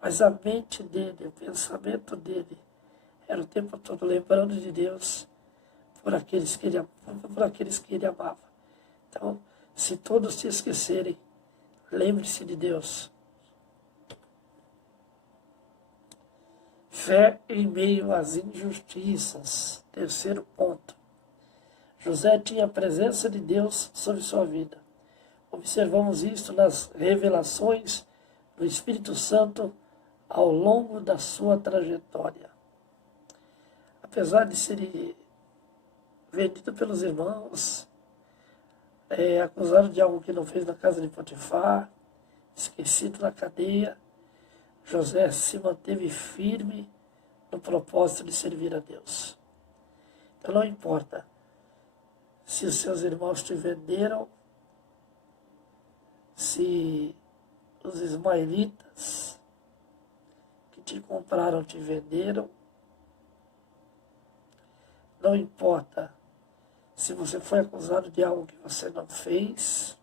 mas a mente dele, o pensamento dele, era o tempo todo lembrando de Deus por aqueles que ele amava. Então, se todos te esquecerem, lembre-se de Deus. Fé em meio às injustiças. Terceiro ponto. José tinha a presença de Deus sobre sua vida. Observamos isto nas revelações do Espírito Santo ao longo da sua trajetória. Apesar de ser vendido pelos irmãos, acusado de algo que não fez na casa de Potifar, esquecido na cadeia, José se manteve firme no propósito de servir a Deus. Então não importa se os seus irmãos te venderam, se os ismaelitas que te compraram te venderam, não importa se você foi acusado de algo que você não fez,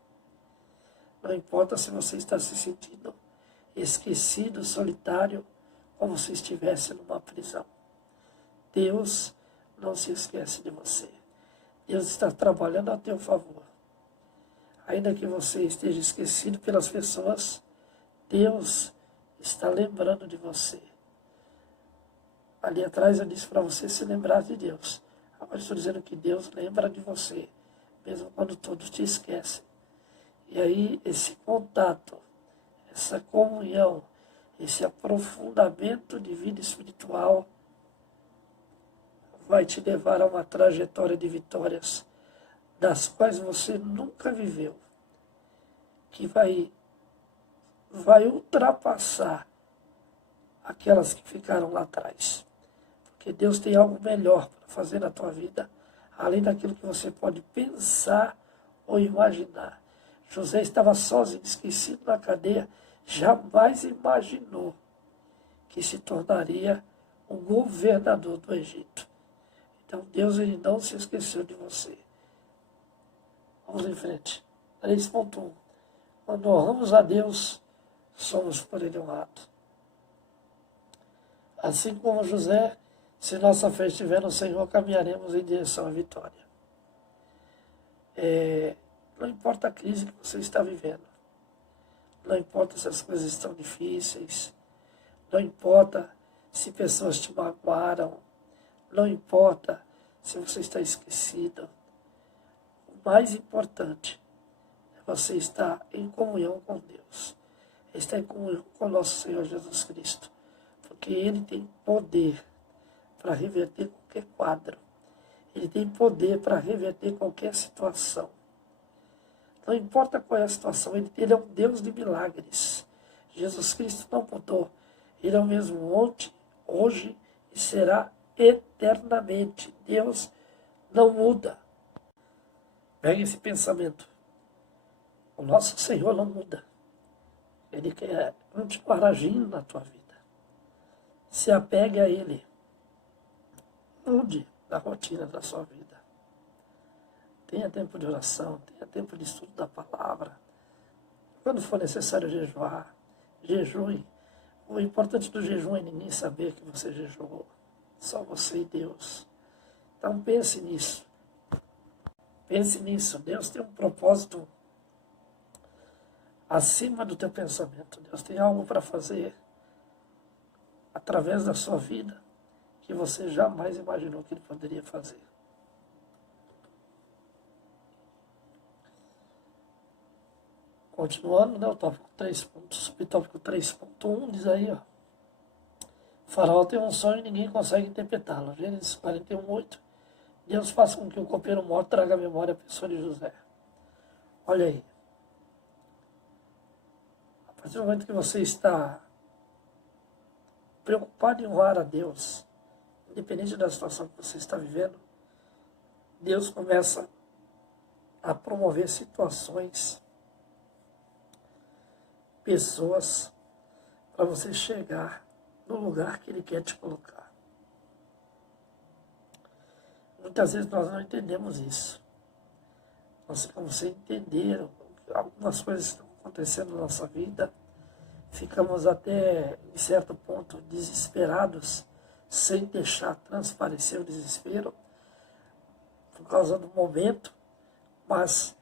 não importa se você está se sentindo esquecido, solitário, como se estivesse numa prisão. Deus não se esquece de você. Deus está trabalhando a teu favor. Ainda que você esteja esquecido pelas pessoas, Deus está lembrando de você. Ali atrás eu disse para você se lembrar de Deus. Agora estou dizendo que Deus lembra de você, mesmo quando todos te esquecem. E aí esse contato, essa comunhão, esse aprofundamento de vida espiritual vai te levar a uma trajetória de vitórias das quais você nunca viveu, que vai ultrapassar aquelas que ficaram lá atrás. Porque Deus tem algo melhor para fazer na tua vida, além daquilo que você pode pensar ou imaginar. José estava sozinho, esquecido na cadeia, jamais imaginou que se tornaria um governador do Egito. Então Deus ele não se esqueceu de você. Vamos em frente. 3.1. Quando honramos a Deus, somos por Ele honrados. Assim como José, se nossa fé estiver no Senhor, caminharemos em direção à vitória. Não importa a crise que você está vivendo. Não importa se as coisas estão difíceis. Não importa se pessoas te magoaram. Não importa se você está esquecido. O mais importante é você estar em comunhão com Deus. Estar em comunhão com nosso Senhor Jesus Cristo. Porque Ele tem poder para reverter qualquer quadro. Ele tem poder para reverter qualquer situação. Não importa qual é a situação, Ele é um Deus de milagres. Jesus Cristo não mudou. Ele é o mesmo ontem, hoje e será eternamente. Deus não muda. Pegue esse pensamento. O nosso Senhor não muda. Ele quer continuar agindo na tua vida. Se apegue a Ele. Mude a rotina da sua vida. Tenha tempo de oração, tenha tempo de estudo da palavra. Quando for necessário jejuar, jejue. O importante do jejum é ninguém saber que você jejuou. Só você e Deus. Então pense nisso. Pense nisso. Deus tem um propósito acima do teu pensamento. Deus tem algo para fazer através da sua vida que você jamais imaginou que Ele poderia fazer. Continuando, né, o tópico 3, subtópico 3.1 diz aí, ó. O faraó tem um sonho e ninguém consegue interpretá-lo. Gênesis 41:8. Deus faça com que o copeiro morto traga à memória a pessoa de José. Olha aí. A partir do momento que você está preocupado em honrar a Deus, independente da situação que você está vivendo, Deus começa a promover situações, pessoas, para você chegar no lugar que Ele quer te colocar. Muitas vezes nós não entendemos isso. Nós ficamos sem entender algumas coisas que estão acontecendo na nossa vida. Ficamos até, em certo ponto, desesperados, sem deixar transparecer o desespero, por causa do momento, mas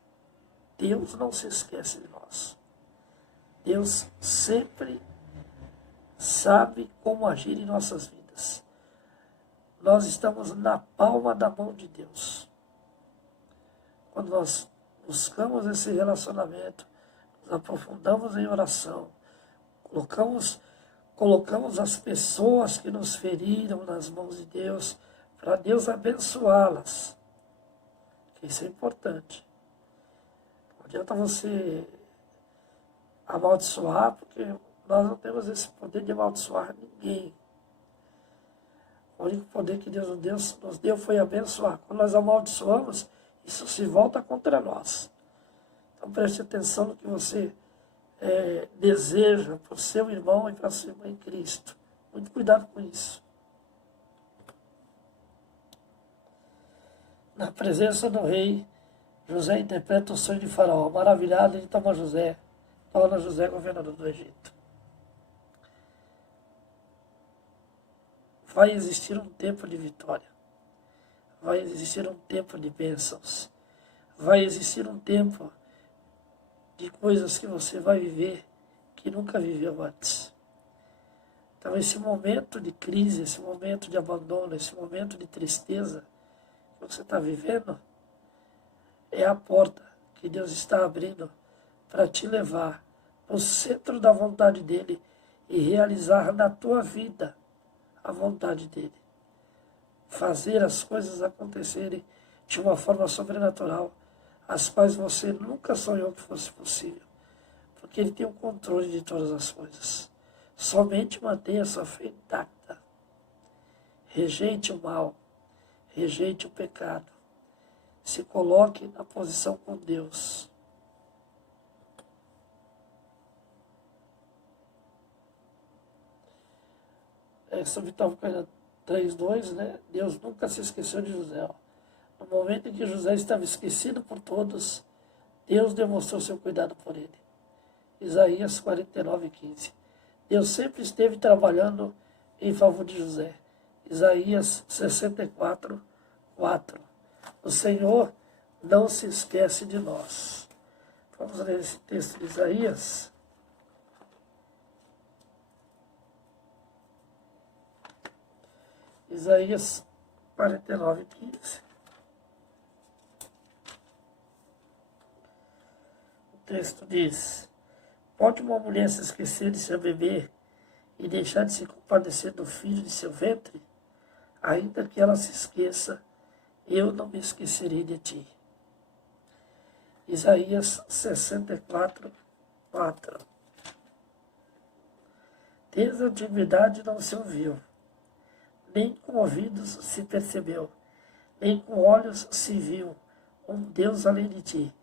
Deus não se esquece de nós. Deus sempre sabe como agir em nossas vidas. Nós estamos na palma da mão de Deus. Quando nós buscamos esse relacionamento, nos aprofundamos em oração, colocamos as pessoas que nos feriram nas mãos de Deus, para Deus abençoá-las. Isso é importante. Não adianta você amaldiçoar, porque nós não temos esse poder de amaldiçoar ninguém. O único poder que Deus nos deu foi abençoar. Quando nós amaldiçoamos, isso se volta contra nós. Então preste atenção no que você deseja para o seu irmão e para a sua irmã em Cristo. Muito cuidado com isso. Na presença do rei, José interpreta o sonho de Faraó. Maravilhado, ele torna José governador do Egito. Vai existir um tempo de vitória. Vai existir um tempo de bênçãos. Vai existir um tempo de coisas que você vai viver que nunca viveu antes. Então esse momento de crise, esse momento de abandono, esse momento de tristeza que você está vivendo, é a porta que Deus está abrindo para te levar para o centro da vontade dEle e realizar na tua vida a vontade dEle. Fazer as coisas acontecerem de uma forma sobrenatural, as quais você nunca sonhou que fosse possível. Porque Ele tem o controle de todas as coisas. Somente mantenha a sua fé intacta. Rejeite o mal. Rejeite o pecado. Se coloque na posição com Deus. Sobre Vitória 3:2, né? Deus nunca se esqueceu de José. No momento em que José estava esquecido por todos, Deus demonstrou seu cuidado por ele. Isaías 49:15. Deus sempre esteve trabalhando em favor de José. Isaías 64:4. O Senhor não se esquece de nós. Vamos ler esse texto de Isaías. Isaías 49:15. O texto diz: pode uma mulher se esquecer de seu bebê e deixar de se compadecer do filho de seu ventre? Ainda que ela se esqueça, eu não me esquecerei de ti. Isaías 64:4. Desde a antiguidade não se ouviu, nem com ouvidos se percebeu, nem com olhos se viu um Deus além de ti,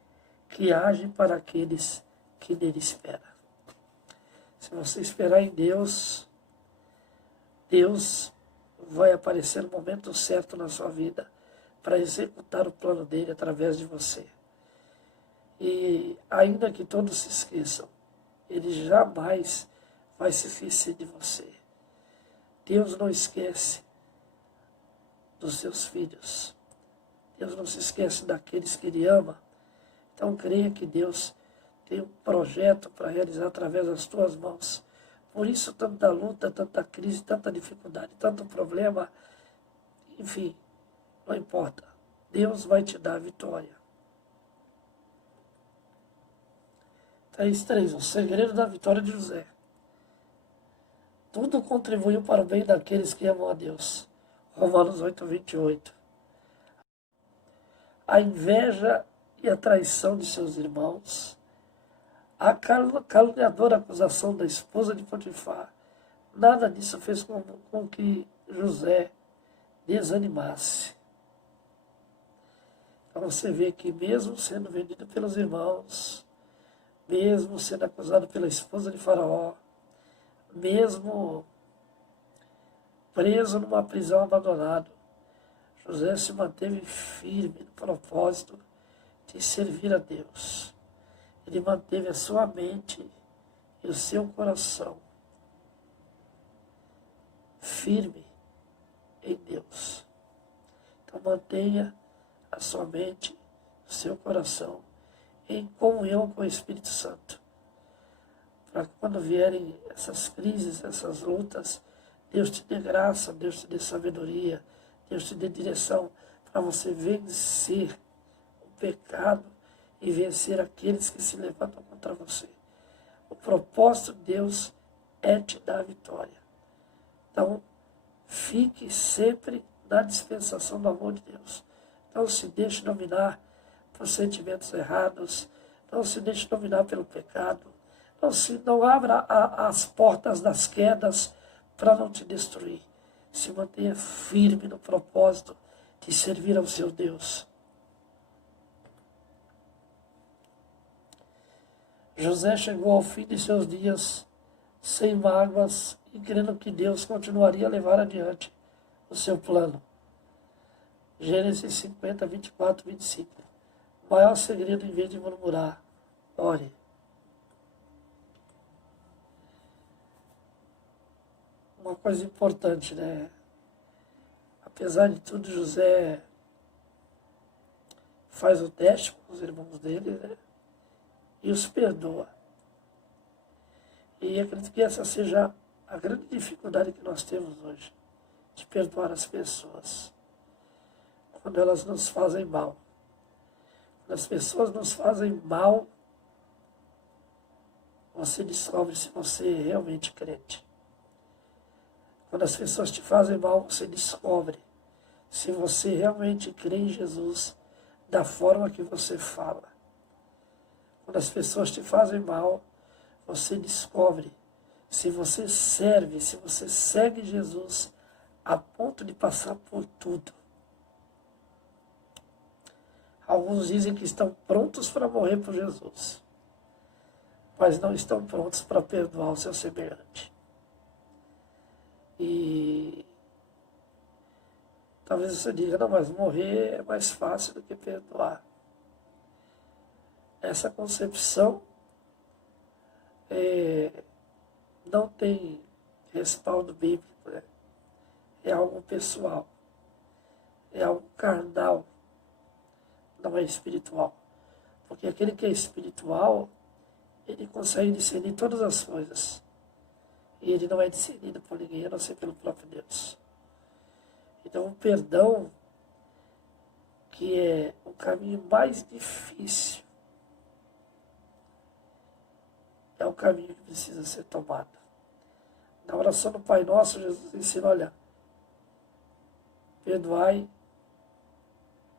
que age para aqueles que nele esperam. Se você esperar em Deus, Deus vai aparecer no momento certo na sua vida para executar o plano dele através de você. E ainda que todos se esqueçam, ele jamais vai se esquecer de você. Deus não esquece dos seus filhos. Deus não se esquece daqueles que Ele ama. Então creia que Deus tem um projeto para realizar através das tuas mãos. Por isso tanta luta, tanta crise, tanta dificuldade, tanto problema, enfim, não importa. Deus vai te dar a vitória. 3:3. O segredo da vitória de José. Tudo contribuiu para o bem daqueles que amam a Deus. Romanos 8:28. A inveja e a traição de seus irmãos, a caluniadora acusação da esposa de Potifar, nada disso fez com que José desanimasse. Então você vê que mesmo sendo vendido pelos irmãos, mesmo sendo acusado pela esposa de Faraó, mesmo preso numa prisão abandonado, José se manteve firme no propósito de servir a Deus. Ele manteve a sua mente e o seu coração firme em Deus. Então mantenha a sua mente, o seu coração em comunhão com o Espírito Santo. Para que quando vierem essas crises, essas lutas, Deus te dê graça, Deus te dê sabedoria, Deus te dê direção para você vencer o pecado e vencer aqueles que se levantam contra você. O propósito de Deus é te dar a vitória. Então, fique sempre na dispensação do amor de Deus. Não se deixe dominar por sentimentos errados, não se deixe dominar pelo pecado, não abra as portas das quedas para não te destruir. Se mantenha firme no propósito de servir ao seu Deus. José chegou ao fim de seus dias sem mágoas e crendo que Deus continuaria a levar adiante o seu plano. Gênesis 50, 24, 25. O maior segredo, em vez de murmurar, ore. Uma coisa importante, né? Apesar de tudo, José faz o teste com os irmãos dele, né? E os perdoa. E acredito que essa seja a grande dificuldade que nós temos hoje, de perdoar as pessoas, quando elas nos fazem mal. Quando as pessoas nos fazem mal, você descobre se você é realmente crente. Quando as pessoas te fazem mal, você descobre se você realmente crê em Jesus da forma que você fala. Quando as pessoas te fazem mal, você descobre se você serve, se você segue Jesus a ponto de passar por tudo. Alguns dizem que estão prontos para morrer por Jesus, mas não estão prontos para perdoar o seu semelhante. E talvez você diga, não, mas morrer é mais fácil do que perdoar. Essa concepção não tem respaldo bíblico, né? É algo pessoal, é algo carnal, não é espiritual. Porque aquele que é espiritual, ele consegue discernir todas as coisas. E ele não é discernido por ninguém, a não ser pelo próprio Deus. Então o perdão, que é o caminho mais difícil, é o caminho que precisa ser tomado. Na oração do Pai Nosso, Jesus ensina, olha, perdoai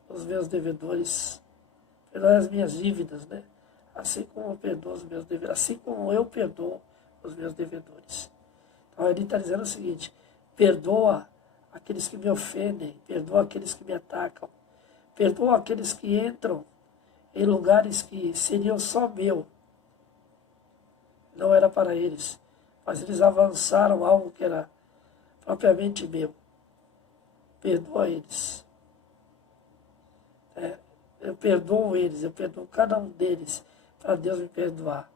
os meus devedores, perdoai as minhas dívidas, né? Assim como eu perdoo os meus devedores, assim como eu perdoo os meus devedores. Então ele está dizendo o seguinte, perdoa aqueles que me ofendem, perdoa aqueles que me atacam, perdoa aqueles que entram em lugares que seriam só meu, não era para eles, mas eles avançaram algo que era propriamente meu. Perdoa eles. Eu perdoo eles, eu perdoo cada um deles, para Deus me perdoar.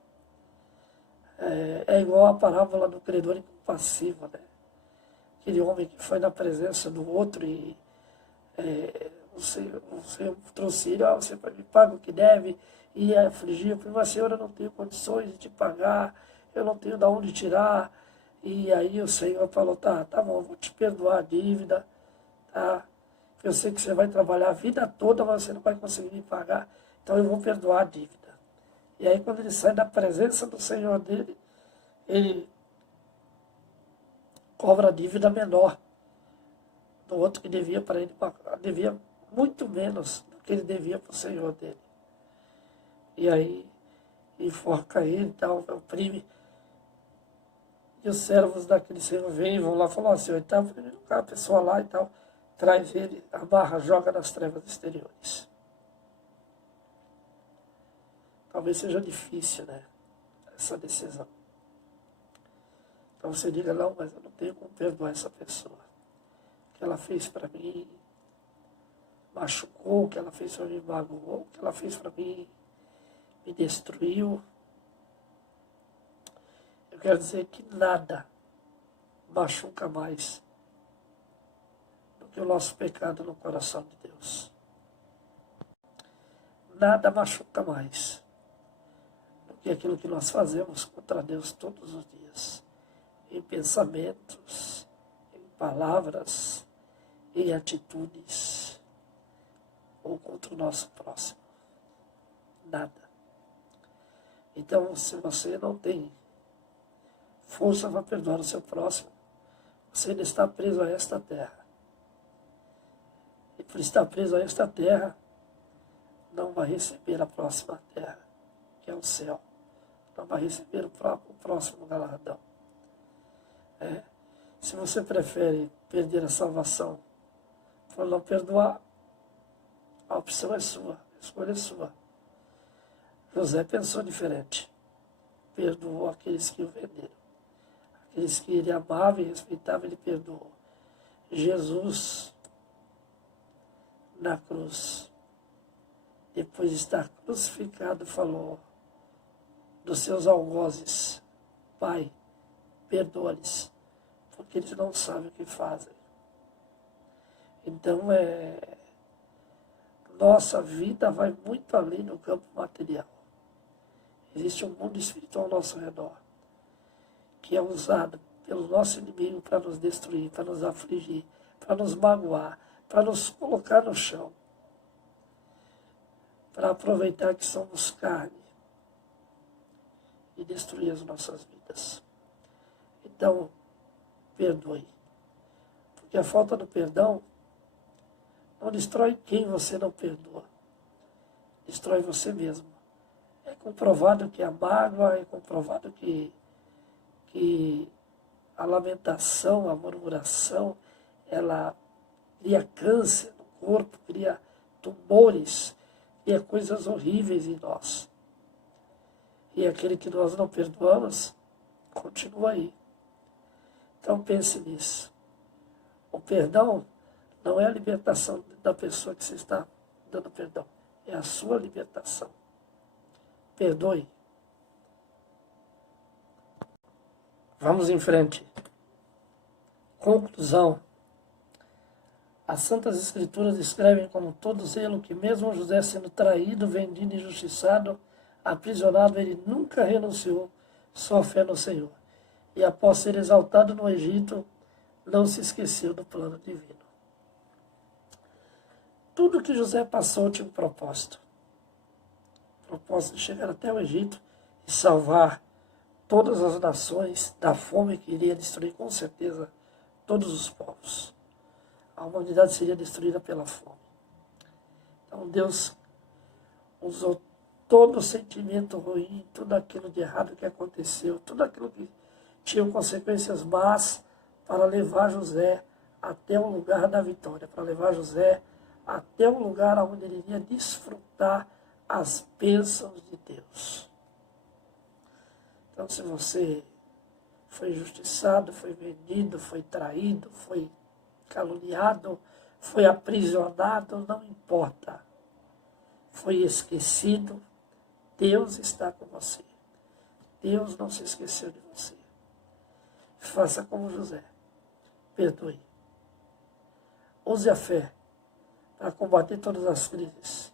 É igual a parábola do credor incompassivo, né? Aquele homem que foi na presença do outro e o Senhor trouxe ele, você me paga o que deve, e afligiu, mas Senhor, eu não tenho condições de te pagar, eu não tenho de onde tirar. E aí o Senhor falou, tá bom, vou te perdoar a dívida, tá? Eu sei que você vai trabalhar a vida toda, mas você não vai conseguir me pagar, então eu vou perdoar a dívida. E aí quando ele sai da presença do Senhor dele, ele cobra a dívida menor do outro que devia para ele pagar, devia muito menos do que ele devia para o Senhor dele. E aí enforca ele e tal, oprime. E os servos daquele senhor vêm e vão lá e falam, ó, senhor, então a pessoa lá e tal, traz ele, amarra, joga nas trevas exteriores. Talvez seja difícil, né, essa decisão. Então você diga, não, mas eu não tenho como perdoar essa pessoa. O que ela fez para mim machucou, o que ela fez para mim magoou, o que ela fez para mim me destruiu. Eu quero dizer que nada machuca mais do que o nosso pecado no coração de Deus. Nada machuca mais do que aquilo que nós fazemos contra Deus todos os dias. Em pensamentos, em palavras, em atitudes, ou contra o nosso próximo. Nada. Então, se você não tem força para perdoar o seu próximo, você ainda está preso a esta terra. E por estar preso a esta terra, não vai receber a próxima terra, que é o céu. Não vai receber o próximo galardão. Se você prefere perder a salvação por não perdoar, a opção é sua, a escolha é sua. José pensou diferente. Perdoou aqueles que o venderam. Aqueles que ele amava e respeitava, ele perdoou. Jesus, na cruz, depois de estar crucificado, falou dos seus algozes, Pai, perdoa-lhes, porque eles não sabem o que fazem. Então, nossa vida vai muito além do campo material. Existe um mundo espiritual ao nosso redor, que é usado pelo nosso inimigo para nos destruir, para nos afligir, para nos magoar, para nos colocar no chão, para aproveitar que somos carne e destruir as nossas vidas. Então, perdoe. Porque a falta do perdão não destrói quem você não perdoa. Destrói você mesmo. É comprovado que a mágoa, é comprovado que a lamentação, a murmuração, ela cria câncer no corpo, cria tumores, cria coisas horríveis em nós. E aquele que nós não perdoamos, continua aí. Então pense nisso. O perdão não é a libertação da pessoa que você está dando perdão. É a sua libertação. Perdoe. Vamos em frente. Conclusão. As Santas Escrituras descrevem como todo zelo que mesmo José sendo traído, vendido, injustiçado, aprisionado, ele nunca renunciou sua fé no Senhor. E após ser exaltado no Egito, não se esqueceu do plano divino. Tudo que José passou tinha um propósito. O propósito de chegar até o Egito e salvar todas as nações da fome que iria destruir com certeza todos os povos. A humanidade seria destruída pela fome. Então Deus usou todo o sentimento ruim, tudo aquilo de errado que aconteceu, tudo aquilo que tinha consequências más para levar José até o lugar da vitória, para levar José até o lugar onde ele iria desfrutar as bênçãos de Deus. Então, se você foi injustiçado, foi vendido, foi traído, foi caluniado, foi aprisionado, não importa. Foi esquecido, Deus está com você. Deus não se esqueceu de você. Faça como José. Perdoe. Use a fé para combater todas as crises.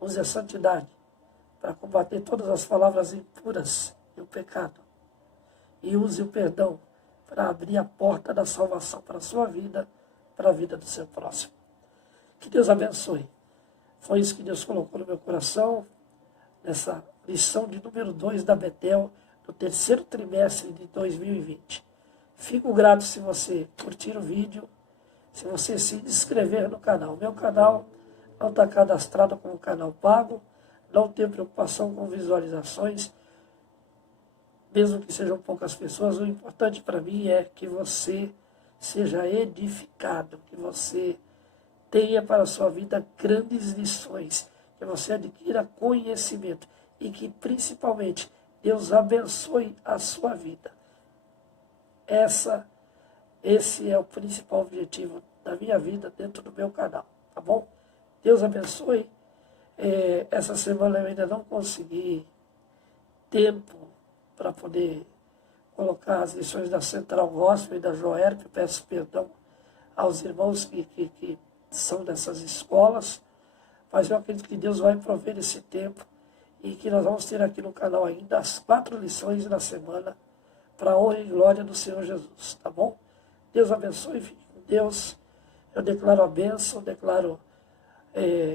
Use a santidade para combater todas as palavras impuras e o pecado. E use o perdão para abrir a porta da salvação para a sua vida, para a vida do seu próximo. Que Deus abençoe. Foi isso que Deus colocou no meu coração, nessa lição de número 2 da Betel, no terceiro trimestre de 2020. Fico grato se você curtir o vídeo, se você se inscrever no canal. Meu canal não está cadastrado como canal pago, Não tenho preocupação com visualizações, mesmo que sejam poucas pessoas. O importante para mim é que você seja edificado, que você tenha para a sua vida grandes lições, que você adquira conhecimento e que principalmente Deus abençoe a sua vida. Esse é o principal objetivo da minha vida dentro do meu canal, tá bom? Deus abençoe. Essa semana eu ainda não consegui tempo para poder colocar as lições da Central Gospel e da Joerp. Peço perdão aos irmãos que são dessas escolas, mas eu acredito que Deus vai prover esse tempo e que nós vamos ter aqui no canal ainda as 4 lições da semana para a honra e glória do Senhor Jesus, tá bom? Deus abençoe, fique com Deus. Eu declaro a bênção, declaro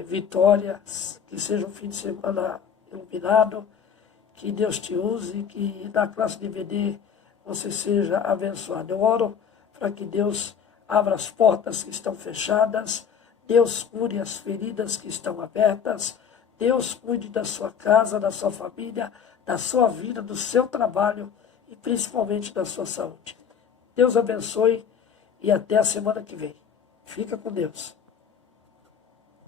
vitória, que seja um fim de semana iluminado, que Deus te use, que na classe de BD você seja abençoado. Eu oro para que Deus abra as portas que estão fechadas, Deus cure as feridas que estão abertas, Deus cuide da sua casa, da sua família, da sua vida, do seu trabalho e principalmente da sua saúde. Deus abençoe e até a semana que vem. Fica com Deus.